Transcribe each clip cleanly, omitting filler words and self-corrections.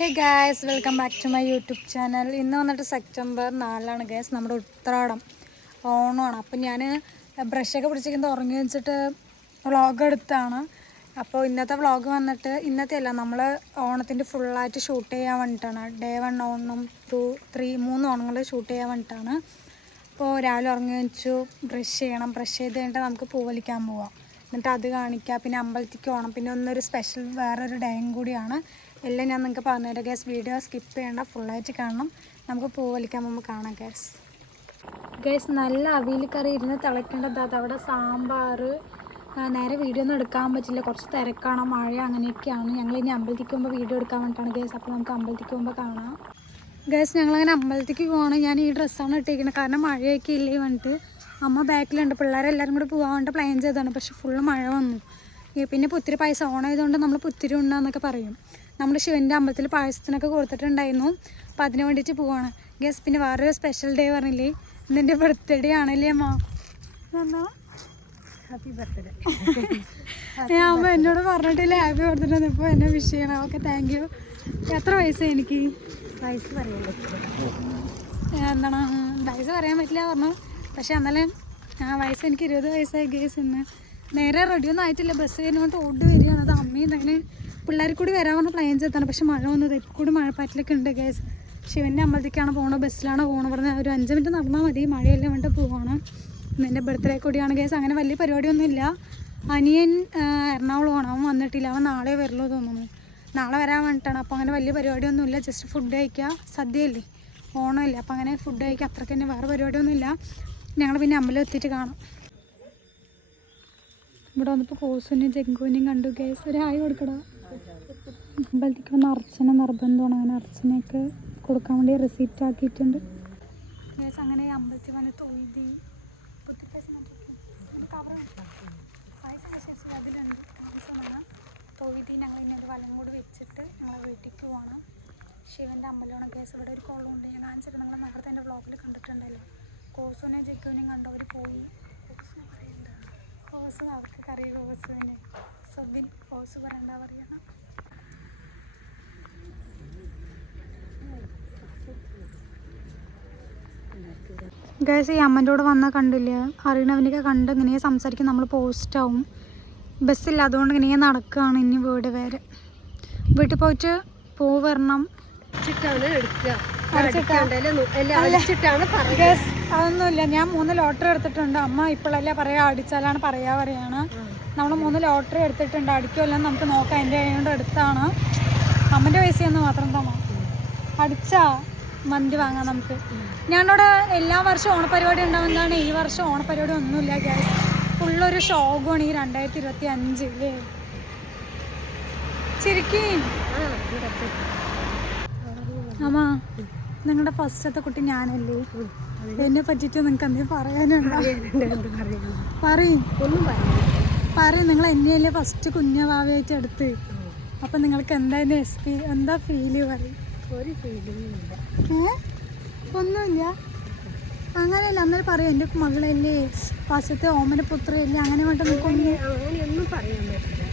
Hey guys, welcome back to my YouTube channel. ഇന്ന് വന്നിട്ട് September 4 guys, നമ്മുടെ ഉത്രാടം ഓണമാണ്. അപ്പം ഞാൻ ബ്രഷൊക്കെ പിടിച്ചിരിക്കുന്നത് ഉറങ്ങി വെച്ചിട്ട് വ്ളോഗ് എടുത്താണ്. അപ്പോൾ ഇന്നത്തെ വ്ളോഗ് വന്നിട്ട് ഇന്നത്തെ അല്ല, നമ്മൾ ഓണത്തിൻ്റെ ഫുള്ളായിട്ട് ഷൂട്ട് ചെയ്യാൻ വേണ്ടിയിട്ടാണ്. ഡേ 1 ഓണം 2, 3 3 ഓണങ്ങൾ ഷൂട്ട് ചെയ്യാൻ വേണ്ടിയിട്ടാണ്. അപ്പോൾ രാവിലെ ഉറങ്ങി വെച്ചു, ബ്രഷ് ചെയ്യണം. ബ്രഷ് ചെയ്ത് കഴിഞ്ഞിട്ട് നമുക്ക് പൂവലിക്കാൻ പോവാം. എന്നിട്ട് അത് കാണിക്കുക. പിന്നെ അമ്പലത്തിലേക്ക് പോകണം. പിന്നെ ഒന്നൊരു സ്പെഷ്യൽ വേറൊരു ഡേയും കൂടിയാണ്. എല്ലാം ഞാൻ നിങ്ങൾക്ക് പറഞ്ഞുതരാം ഗൈസ്. വീഡിയോ സ്കിപ്പ് ചെയ്യേണ്ട, ഫുള്ളായിട്ട് കാണണം. നമുക്ക് പൂവലിക്കാൻ പോകുമ്പോൾ കാണാം ഗൈസ്. നല്ല അവിയൽ കറി ഇരുന്ന് തിളയ്ക്കേണ്ടത്. അതവിടെ സാമ്പാർ. നേരെ വീഡിയോ ഒന്നും എടുക്കാൻ പറ്റില്ല, കുറച്ച് തിരക്കാണ്, മഴ അങ്ങനെയൊക്കെയാണ്. ഞങ്ങളിനി അമ്പലത്തിലേക്ക് പോകുമ്പോൾ വീഡിയോ എടുക്കാൻ വേണ്ടിയിട്ടാണ് ഗൈസ്. അപ്പോൾ നമുക്ക് അമ്പലത്തിലേക്ക് പോകുമ്പോൾ കാണാം ഗൈസ്. ഞങ്ങളങ്ങനെ അമ്പലത്തിലേക്ക് പോവാണ്. ഞാൻ ഈ ഡ്രസ്സാണ് ഇട്ടിരിക്കുന്നത്, കാരണം മഴയൊക്കെ ഇല്ലേ വന്നിട്ട്. അമ്മ ബാക്കിലുണ്ട്. പിള്ളേരെല്ലാവരും കൂടി പോകാൻ വേണ്ടി പ്ലാൻ ചെയ്തതാണ്, പക്ഷെ ഫുള്ള് മഴ വന്നു. പിന്നെ പുത്തിരി പായസം ഓണായതുകൊണ്ട് നമ്മൾ പുത്തിരി ഉണ്ണാന്നൊക്കെ പറയും. നമ്മൾ ശിവൻ്റെ അമ്പലത്തിൽ പായസത്തിനൊക്കെ കൊടുത്തിട്ടുണ്ടായിരുന്നു. അപ്പോൾ അതിന് വേണ്ടിയിട്ട് പോവാണ് ഗസ്. പിന്നെ വേറൊരു സ്പെഷ്യൽ ഡേ പറഞ്ഞില്ലേ, ഇന്നെൻ്റെ ബർത്ത്ഡേ ആണല്ലേ അമ്മ? എന്നാ ഹാപ്പി ബർത്ത്ഡേ. ഞാൻ അമ്മ എന്നോട് പറഞ്ഞിട്ടില്ലേ ഹാപ്പി ബർത്ത്ഡേ എന്ന്. ഇപ്പോൾ എന്നെ വിഷ് ചെയ്യണം. Okay, thank you. എത്ര വയസ്സാണ് എനിക്ക്? വയസ്സ് പറയാൻ പറ്റില്ല. എന്താണ് വയസ്സ് പറയാൻ പറ്റില്ല പറഞ്ഞു. പക്ഷെ എന്നാലും വയസ്സ് എനിക്ക് 20 വയസ്സായി ഗേസ്. ഇന്ന് നേരെ റെഡിയൊന്നും ആയിട്ടില്ല. ബസ് കഴിഞ്ഞുകൊണ്ട് ഓടി വരികയാണ്. അത് അമ്മയും അങ്ങനെ പിള്ളേർ കൂടി വരാൻ പറഞ്ഞ പ്ലാൻ ചെയ്താണ്. പക്ഷെ മഴ വന്നത് ഇപ്പോൾ കൂടി മഴപ്പാറ്റിലൊക്കെ ഉണ്ട് ഗേസ്. ശിവൻ്റെ അമ്പലത്തേക്കാണ് പോകുന്നത്, ബസ്സിലാണ് പോകുന്നത്. പറഞ്ഞാൽ ഒരു 5 മിനിറ്റ് നടന്നാൽ മതി. മഴയെല്ലാം വേണ്ടി പോവാണ്. എൻ്റെ ബർത്ത്ഡേ കൂടിയാണ് ഗേസ്. അങ്ങനെ വലിയ പരിപാടിയൊന്നുമില്ല. അനിയൻ എറണാകുളമാണ്, അവൻ വന്നിട്ടില്ല. അവൻ നാളെ വരുള്ളൂ തോന്നുന്നു. നാളെ വരാൻ വേണ്ടിയിട്ടാണ്. അപ്പോൾ അങ്ങനെ വലിയ പരിപാടിയൊന്നുമില്ല. ജസ്റ്റ് ഫുഡ് കഴിക്കുക, സദ്യയല്ലേ, ഓണമില്ല. അപ്പോൾ അങ്ങനെ ഫുഡ് കഴിക്കുക, അത്രയ്ക്ക് തന്നെ. വേറെ പരിപാടിയൊന്നുമില്ല. ഞങ്ങൾ പിന്നെ അമ്പലം എത്തിയിട്ട് കാണാം. ഇവിടെ വന്നപ്പോൾ കോസുവിനെയും ജഗ്ഗുവിനെയും കണ്ടു ഗേസ്. ഒരു ഹായ് കൊടുക്കടാ. അമ്പലത്തേക്ക് വന്ന് അർച്ചന നിർബന്ധമാണ്. അങ്ങനെ അർച്ചനയൊക്കെ കൊടുക്കാൻ വേണ്ടി റെസിപ്റ്റ് ആക്കിയിട്ടുണ്ട് ഗേസ്. അങ്ങനെ അമ്പലത്തിൽ വന്ന് തൊഴുതി തൊഴുതി ഞങ്ങൾ ഇനി ഒരു വലം കൂടി വെച്ചിട്ട് ഞങ്ങൾ വീട്ടിലേക്ക് പോകണം. ശിവൻ്റെ അമ്പലമാണ് ഗേസ്. ഇവിടെ ഒരു കുളമുണ്ട്, ഞാൻ കാണിച്ചിട്ട് നിങ്ങൾ നേരത്തെ എൻ്റെ വ്ളോഗിൽ കണ്ടിട്ടുണ്ടല്ലോ. കോസുവിനെയും ജഗ്ഗുവിനെയും കണ്ടവർ പോയി. കോസു പറയണ്ട, കോസു അവർക്ക് കറി. കോസുവിനെ സബിൻ കോസു പറയണ്ട പറയണം. ഗൈസ്, ഈ അമ്മൻ്റെ കൂടെ വന്നാൽ കണ്ടില്ല, അറിയണവനൊക്കെ കണ്ട് ഇങ്ങനെ സംസാരിക്കും. നമ്മൾ പോസ്റ്റാവും. ബസ്സില്ല, അതുകൊണ്ട് ഇങ്ങനെ നടക്കുകയാണ്. ഇനി വീട് വരെ വീട്ടിൽ പോയിട്ട് വരണം. അതൊന്നുമില്ല, ഞാൻ 3 ലോട്ടറി എടുത്തിട്ടുണ്ട്. അമ്മ ഇപ്പോഴല്ലേ പറയാ, അടിച്ചാലാണ് പറയാണ്. നമ്മൾ 3 ലോട്ടറി എടുത്തിട്ടുണ്ട്. അടിക്കുമല്ലോ നമുക്ക് നോക്കാം. എൻ്റെ കൈകൊണ്ട് എടുത്താണ്. അമ്മൻ്റെ പൈസയൊന്നും മാത്രം തന്നോ. അടിച്ചാ മന്തി വാങ്ങാം നമുക്ക്. ഞാനിവിടെ എല്ലാ വർഷവും ഓണപ്പരിപാടി ഉണ്ടാവുന്നതാണ്. ഈ വർഷം ഓണപ്പരിപാടി ഒന്നുമില്ല ഗ്യാസ്. ഫുള്ളൊരു ഷോഗാണ് ഈ 2025 അല്ലേ. ശരിക്കും അമ്മ, നിങ്ങളുടെ ഫസ്റ്റത്തെ കുട്ടി ഞാനല്ലേ? എന്നെ പറ്റിയിട്ട് നിങ്ങൾക്ക് എന്തെങ്കിലും പറയാനുണ്ടോ? പറയും. നിങ്ങൾ എന്നെയല്ലേ ഫസ്റ്റ് കുഞ്ഞവാവയായിട്ട് എടുത്ത്. അപ്പം നിങ്ങൾക്ക് എന്താ ഫീല് പറയും? ഒരു ഫീലിംഗ് ഇല്ല. ഒന്നുമില്ല. അങ്ങനെയല്ല, അന്നേരം പറയും എൻ്റെ മകളല്ലേ, ഫസ്റ്റത്തെ ഓമന പുത്രയല്ലേ, അങ്ങനെ വേണ്ട. അങ്ങനെയൊന്നും പറയാൻ പറ്റില്ല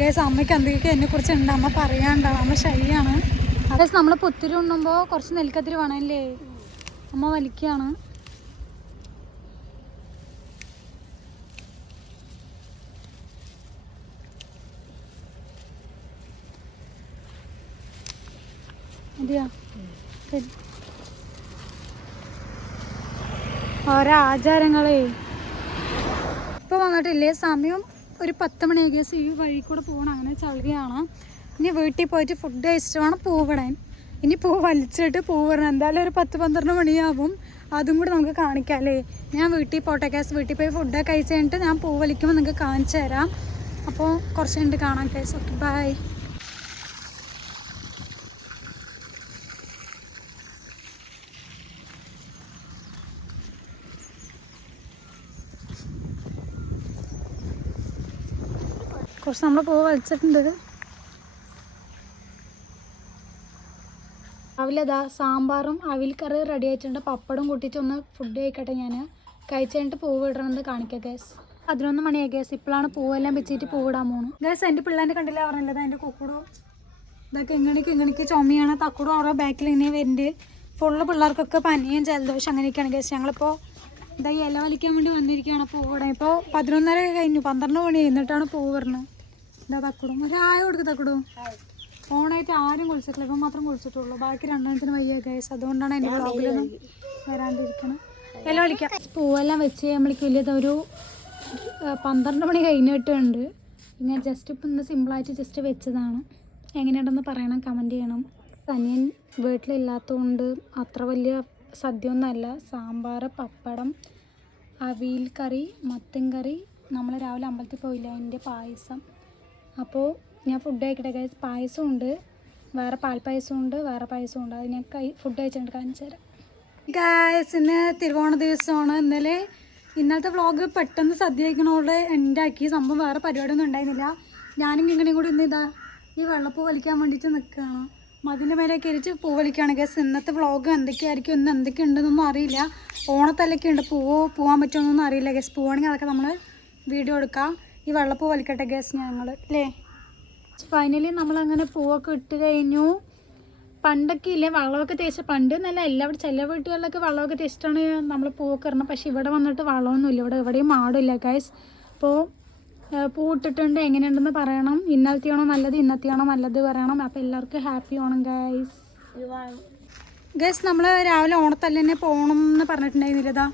ഗേസ്. അമ്മയ്ക്ക് എന്തൊക്കെ എന്നെക്കുറിച്ച് ഉണ്ട്, അമ്മ പറയാണ്ടാണ്. അമ്മ ശരിയാണ്. അതേ നമ്മൾ പുത്തിരി ഉണ്ണുമ്പോൾ കുറച്ച് നെൽക്കത്തിരി വേണമല്ലേ, അമ്മ വലിക്കുകയാണ്. അതെയാ, ശരി. ഓരോ ആചാരങ്ങളേ ഇപ്പോൾ വന്നിട്ടില്ലേ. സമയം ഒരു 10 മണിയായി ഗേസ്. ഈ വഴി കൂടെ പോകണം. അങ്ങനെ ചളിയാണ്. ഇനി വീട്ടിൽ പോയിട്ട് ഫുഡ് കഴിച്ചിട്ട് വേണം പൂവിടാൻ. ഇനി പൂ വലിച്ചിട്ട് പൂവിടണം. എന്തായാലും ഒരു 10-12 മണിയാവും. അതും കൂടി നമുക്ക് കാണിക്കാം അല്ലേ. ഞാൻ വീട്ടിൽ പോട്ടെ ഗേസ്. വീട്ടിൽ പോയി ഫുഡൊക്കെ കഴിച്ച് കഴിഞ്ഞിട്ട് ഞാൻ പൂ വലിക്കുമ്പോൾ നിങ്ങൾക്ക് കാണിച്ചു തരാം. അപ്പോൾ കുറച്ച് കഴിഞ്ഞിട്ട് കാണാം ഗേസ്. Okay, by. കുറച്ച് നമ്മൾ പൂ വലിച്ചിട്ടുണ്ട്. രാവിലെ സാമ്പാറും അവിയൽ കറി റെഡി ആയിട്ടുണ്ട്. പപ്പടം കൂട്ടിയിട്ട് ഒന്ന് ഫുഡ് കഴിക്കട്ടെ. ഞാൻ കഴിച്ച് കഴിഞ്ഞിട്ട് പൂവ് ഇടണമെന്ന് കാണിക്കാം ഗേസ്. 11 മണിയായി ഗേസ്. ഇപ്പോഴാണ് പൂവെല്ലാം വെച്ചിട്ട് പൂവിടാൻ പോകുന്നു ഗേസ്. എൻ്റെ പിള്ളേൻ്റെ കണ്ടില്ല പറഞ്ഞില്ലത്, എൻ്റെ കുക്കുടും ഇതൊക്കെ എങ്ങനെയൊക്കെ ചുമയാണ്. തക്കൂടും അവരുടെ ബാക്കിൽ ഇങ്ങനെ വരുന്നുണ്ട്. ഫുള്ള് പിള്ളേർക്കൊക്കെ പനിയും ജലദോഷം അങ്ങനെയൊക്കെയാണ് ഗൈസ്. ഞങ്ങളിപ്പോൾ ഇതാ ഇല വലിക്കാൻ വേണ്ടി വന്നിരിക്കുകയാണ് പൂവിടെ. ഇപ്പോൾ 11:30 കഴിഞ്ഞു, 12 മണി എന്നിട്ടാണ് പൂ വരുന്നത്. ഇതാ തക്കൂടും ഒരു ആയ കൊടുക്ക്. തക്കൂടും ഓണായിട്ട് ആരും കുളിച്ചിട്ടില്ല, ഇപ്പം മാത്രം കുളിച്ചിട്ടുള്ളൂ. ബാക്കി രണ്ടെണ്ണത്തിന് വയ്യ ഗൈസ്. അതുകൊണ്ടാണ് എൻ്റെ വ്ളോഗിലൊന്നും വരാണ്ടിരിക്കണം. ഇല വലിക്കാം. പൂവെല്ലാം വെച്ച് കഴിയുമ്പോഴേക്കും വലിയതൊരു 12 മണി കഴിഞ്ഞിട്ടുണ്ട്. ഇങ്ങനെ ജസ്റ്റ് ഇപ്പം ഇന്ന് സിമ്പിളായിട്ട് ജസ്റ്റ് വെച്ചതാണ്. എങ്ങനെയുണ്ടെന്ന് പറയണം, കമൻറ്റ് ചെയ്യണം. തനിയൻ വീട്ടിലില്ലാത്തതുകൊണ്ട് അത്ര വലിയ സദ്യ ഒന്നുമല്ല. സാമ്പാർ, പപ്പടം, അവിയൽ കറി, മത്തൻ കറി, നമ്മൾ രാവിലെ അമ്പലത്തിൽ പോയില്ല അതിൻ്റെ പായസം. അപ്പോൾ ഞാൻ ഫുഡ് കഴിക്കട്ടെ ഗൈസ്. പായസം ഉണ്ട്, വേറെ പാൽപ്പായസം ഉണ്ട്, വേറെ പായസം ഉണ്ട്. അത് ഞാൻ ഫുഡ് കഴിച്ചിട്ട് കാണിച്ചു തരാം ഗൈസ്. ഇന്ന് തിരുവോണ ദിവസമാണ്. ഇന്നലത്തെ വ്ളോഗ് പെട്ടെന്ന് സദ്യ കഴിക്കണോടെ ഉണ്ടാക്കി. സംഭവം വേറെ പരിപാടിയൊന്നും ഉണ്ടായിരുന്നില്ല. ഞാനും ഇങ്ങനെയും കൂടി ഇന്ന് ഈ വെള്ളപ്പൂ വലിക്കാൻ വേണ്ടിയിട്ട് നിൽക്കുകയാണ്. മതിൻ്റെ മേലെ കയറിച്ച് പൂ വലിക്കുകയാണ് ഗൈസ്. ഇന്നത്തെ വ്ളോഗ് എന്തൊക്കെയായിരിക്കും, ഇന്ന് എന്തൊക്കെ ഉണ്ടെന്നൊന്നും അറിയില്ല. ഓണത്തല്ലൊക്കെ ഉണ്ട്, പോകാൻ പറ്റുമെന്നൊന്നും അറിയില്ല ഗൈസ്. പോവുകയാണെങ്കിൽ അതൊക്കെ നമ്മൾ വീഡിയോ എടുക്കാം. ഈ വെള്ളപ്പൂ വലിക്കട്ടെ ഗൈസ് ഞങ്ങൾ അല്ലേ. ഫൈനലി നമ്മളങ്ങനെ പൂവൊക്കെ ഇട്ട് കഴിഞ്ഞു. പണ്ടൊക്കെ ഇല്ലേ വെള്ളമൊക്കെ തേച്ച്, പണ്ട് എന്നല്ല എല്ലാവരും ചില വീട്ടുകളിലൊക്കെ വെള്ളമൊക്കെ തേച്ചിട്ടാണ് നമ്മൾ പൂവൊക്കെ ഇടണം. പക്ഷേ ഇവിടെ വന്നിട്ട് വെള്ളമൊന്നുമില്ല, എവിടെയും മാടില്ല ഗൈസ്. അപ്പോൾ പൂ ഇട്ടിട്ടുണ്ട്. എങ്ങനെയുണ്ടെന്ന് പറയണം. ഇന്നലത്തെയാണോ നല്ലത് ഇന്നത്തെയാണോ നല്ലത് പറയണം. അപ്പോൾ എല്ലാവർക്കും ഹാപ്പി ഓണം ഗൈസ്. ഗൈസ് നമ്മൾ രാവിലെ ഓണത്തല്ല തന്നെ പോകണം എന്ന് പറഞ്ഞിട്ടുണ്ടായിരുന്നില്ലതാ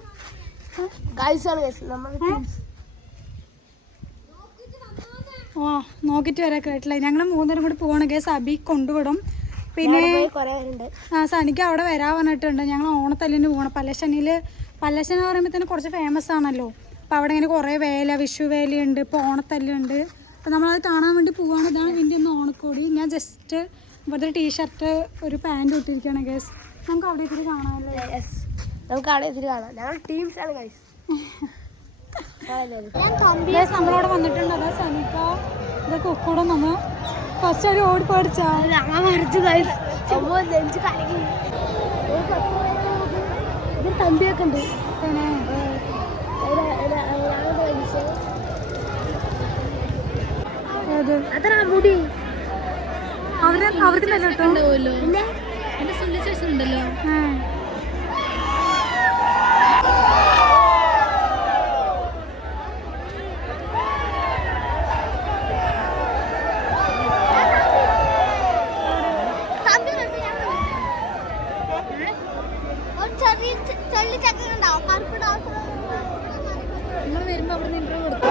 നോക്കിയിട്ട് വരാൻ കേട്ടില്ല. ഞങ്ങൾ 3 നേരം കൂടി പോകണം ഗൈസ്. അബി കൊണ്ടുവിടും. പിന്നെ സനിക്ക് അവിടെ വരാൻ പറഞ്ഞിട്ടുണ്ട്. ഞങ്ങൾ ഓണത്തല്ലിന് പോകണം. പല്ലശ്ശനി എന്ന് പറയുമ്പോൾ തന്നെ കുറച്ച് ഫേമസ് ആണല്ലോ. അപ്പോൾ അവിടെ ഇങ്ങനെ കുറേ വിഷു വേലയുണ്ട്, ഇപ്പോൾ ഓണത്തല്ലുണ്ട്. അപ്പോൾ നമ്മളത് കാണാൻ വേണ്ടി പോവാണ്. ഇതാണ് ഇതിൻ്റെ ഒന്ന് ഓണക്കോടി. ഞാൻ ജസ്റ്റ് ഇവിടുത്തെ ടീഷർട്ട് ഒരു പാൻറ് ഇട്ടിരിക്കുകയാണ് ഗൈസ്. നമുക്ക് അവിടെ എത്തിരി കാണാമല്ലോ. ഗൈസ് നമ്മളവിടെ വന്നിട്ടുണ്ട്. അതാ സനിക്ക ഇത് കുക്കൂടെ വന്നു. ഫസ്റ്റ് ഒരു ഓടി പേടിച്ചാ തമ്പിയൊക്കെ ഉണ്ട്. പിന്നെ മുടി അവർക്ക് നല്ല കേട്ടോ ഉണ്ടല്ലോ. നമ്മൾ വരുമ്പോൾ അവിടെ നിന്ന് ഇന്റർവ്യൂ കൊടുത്തു.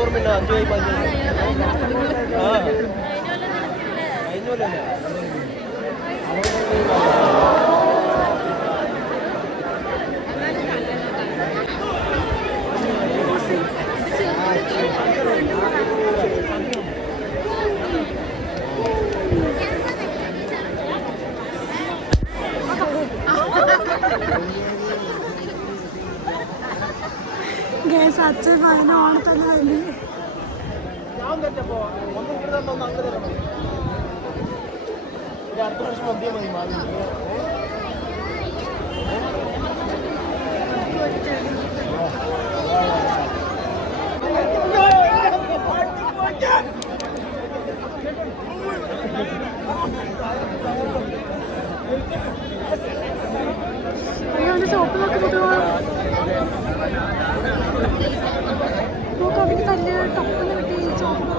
ഓർമ്മയില്ല 5 ആ കഴിഞ്ഞല്ലേ ഗ്യാസ് അച്ഛൻ പതിന് ഓണത്തന്നെ തന്നെ അടുത്ത വർഷം മതിയെ മതി മാറി അയ്യോ അവൻ്റെ ഷോപ്പ് നോക്കി നോക്ക് അവന് തല്ല് ടപ്പെന്ന് കിട്ടി ചോപ്പ്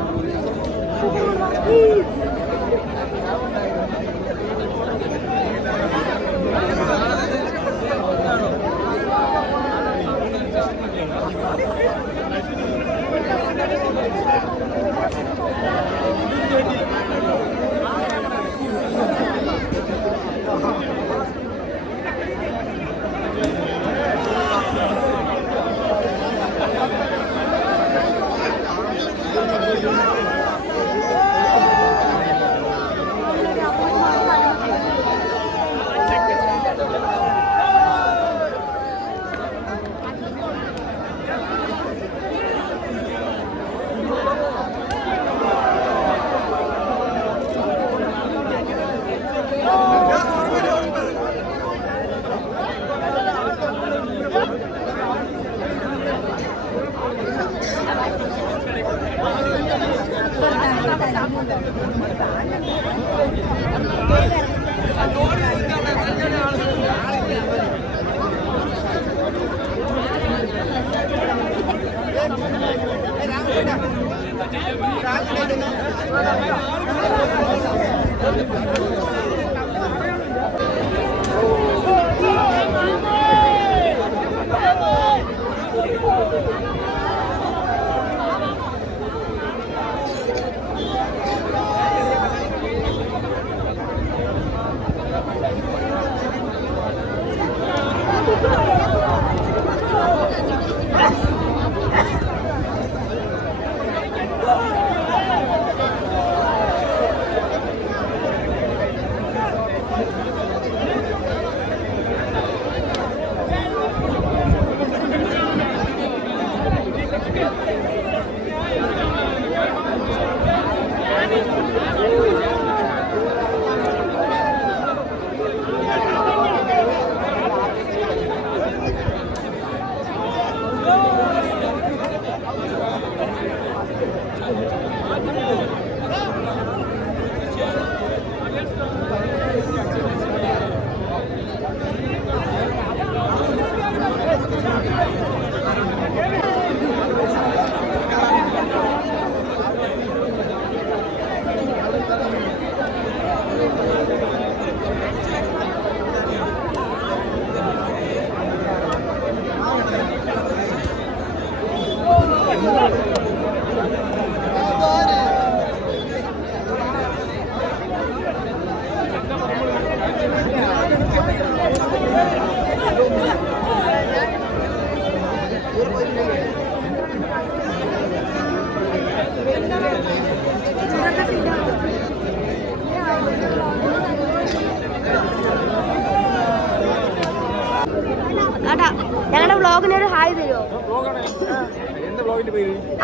ഞങ്ങളുടെ വ്ളോഗിനൊരു ഹായ് തരുമോ?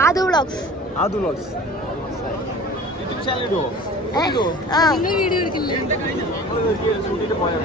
Aadu vlogs. Aadu vlogs YouTube channel ഇടുവോ? വീഡിയോ എടുക്കില്ലേ? ഷൂട്ടിട്ട് പോയാൽ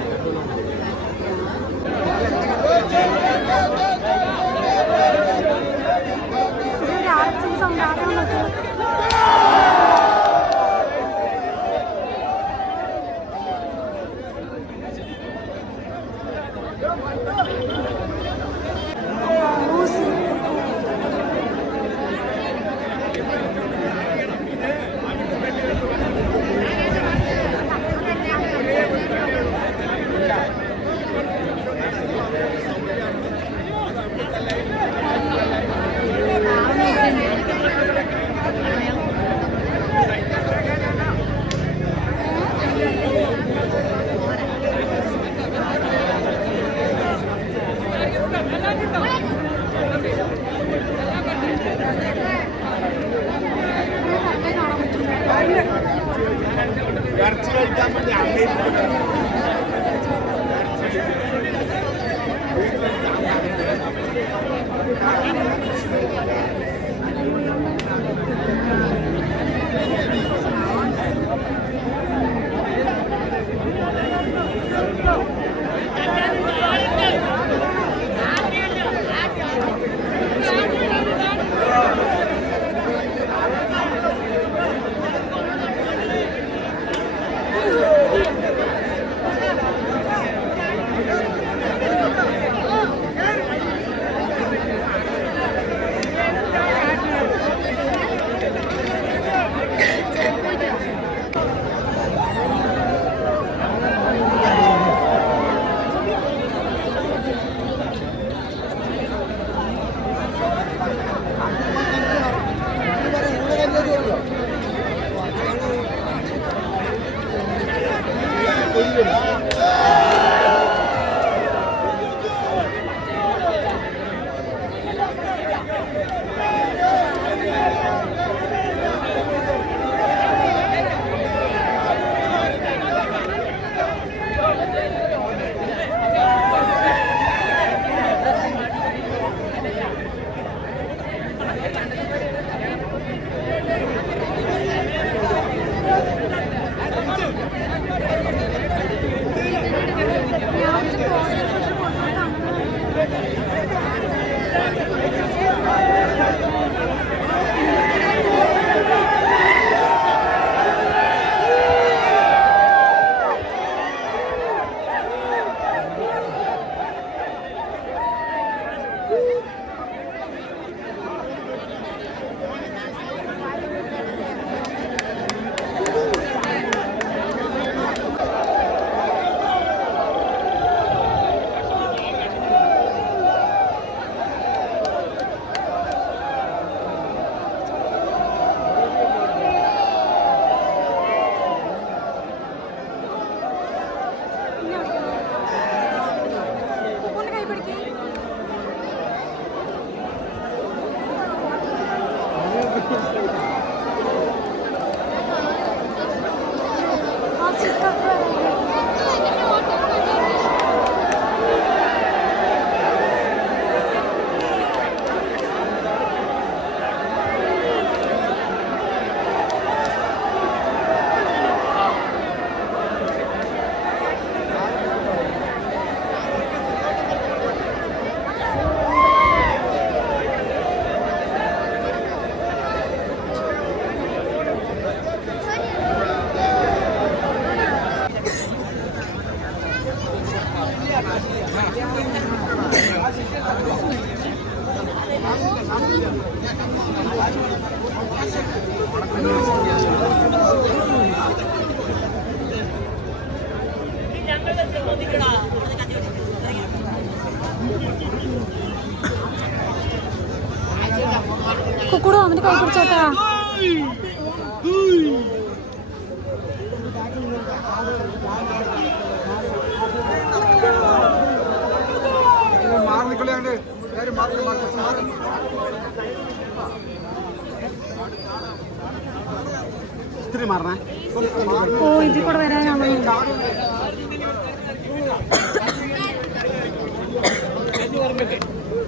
ഇറച്ചി കഴിക്കാൻ വേണ്ടി അങ്ങനെ കുക്കുടു അവന്റെ കൈ പിടിച്ചോട്ടാ. ഓ ഇതിൽ കൂടെ വരാനാണോ?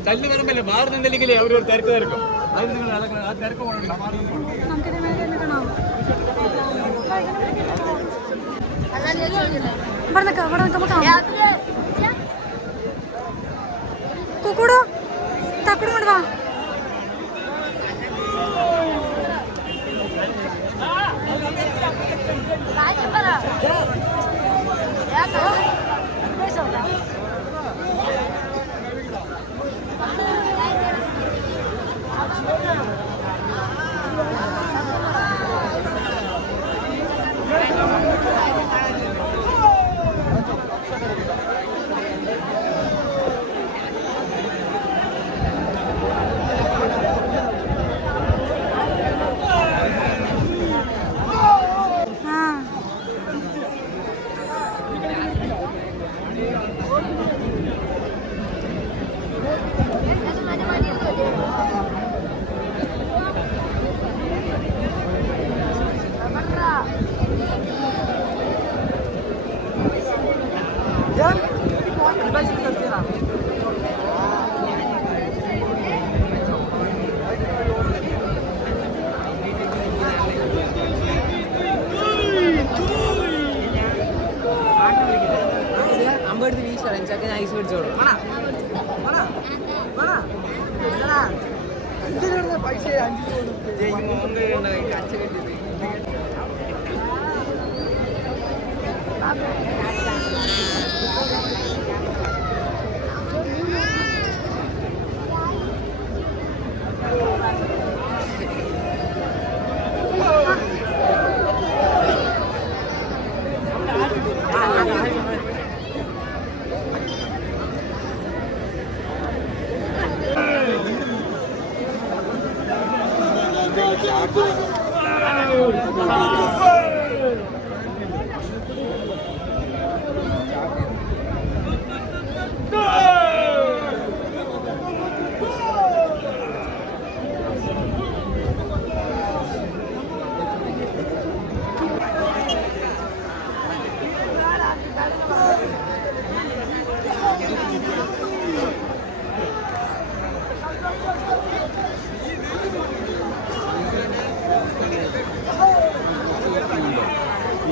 കല്ല് വരുമ്പല്ലേ മാറി നിന്നില്ലെങ്കിലേ അവരൊരു തിരക്ക് തിരക്കും. അത് നിങ്ങൾ ആ തിരക്ക് പോകണ്ട. കുക്കുടു തക്കുടു കൊണ്ട് വാ.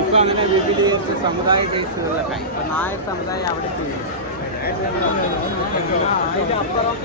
ഇപ്പം അങ്ങനെ വിപുലീകരിച്ച് സമുദായ കേസുകളിലൊക്കെ ഇപ്പം നായർ സമുദായം അവിടെ ചെയ്യും. അതിൻ്റെ അപ്പുറം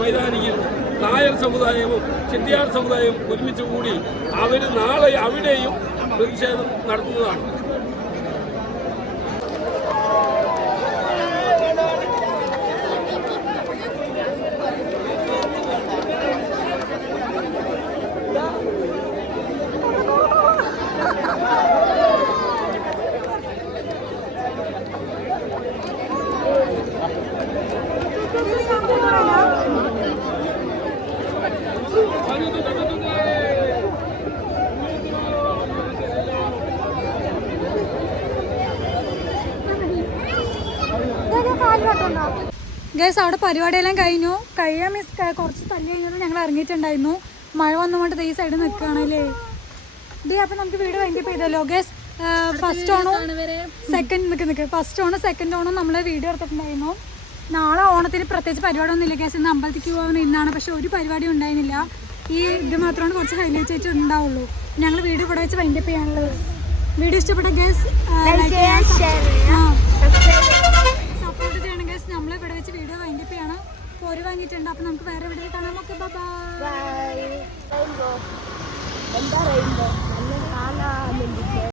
മൈതാനിയിൽ നായർ സമുദായവും ചെട്ടിയാർ സമുദായവും ഒരുമിച്ച് കൂടി അവർ നാളെ അവിടെയും പ്രതിഷേധം നടത്തുന്നതാണ്. ഗൈസ് അവിടെ പരിപാടിയെല്ലാം കഴിയാൻ മീൻസ് കുറച്ച് തല്ലി കഴിഞ്ഞാൽ ഞങ്ങൾ ഇറങ്ങിയിട്ടുണ്ടായിരുന്നു. മഴ വന്നുകൊണ്ട് ഈ സൈഡ് നിൽക്കുകയാണല്ലേ ഡി. അപ്പം നമുക്ക് വീട് വൈൻഡപ്പ് ചെയ്തല്ലോ ഗൈസ്. ഫസ്റ്റ് ഓണും ഫസ്റ്റ് ഓണും സെക്കൻഡ് ഓണും നമ്മൾ വീഡിയോ എടുത്തിട്ടുണ്ടായിരുന്നു. നാളെ ഓണത്തിന് പ്രത്യേകിച്ച് പരിപാടി ഒന്നുമില്ല ഗൈസ്. ഇന്ന് അമ്പലത്തിലേക്ക് പോകാൻ ഇന്നാണ്, പക്ഷെ ഒരു പരിപാടി ഉണ്ടായിരുന്നില്ല. ഈ ഇത് മാത്രമാണ് കുറച്ച് ഹൈലൈറ്റ് ആയിട്ട് ഉണ്ടാവുള്ളൂ. ഞങ്ങൾ വീഡിയോ ഇവിടെ വെച്ച് വൈൻഡപ്പ് ചെയ്യാനുള്ളത്. വീഡിയോ ഇഷ്ടപ്പെട്ട ഗൈസ് സപ്പോർട്ട് ചെയ്യണം ഗൈസ്. നമ്മൾ ഇവിടെ വെച്ച് വീഡിയോ വൈൻഡപ്പ് ചെയ്യണം. പോരി വാങ്ങിയിട്ടുണ്ട്. അപ്പം നമുക്ക് വേറെ വീഡിയോ കാണാം. Okay bye. എന്താ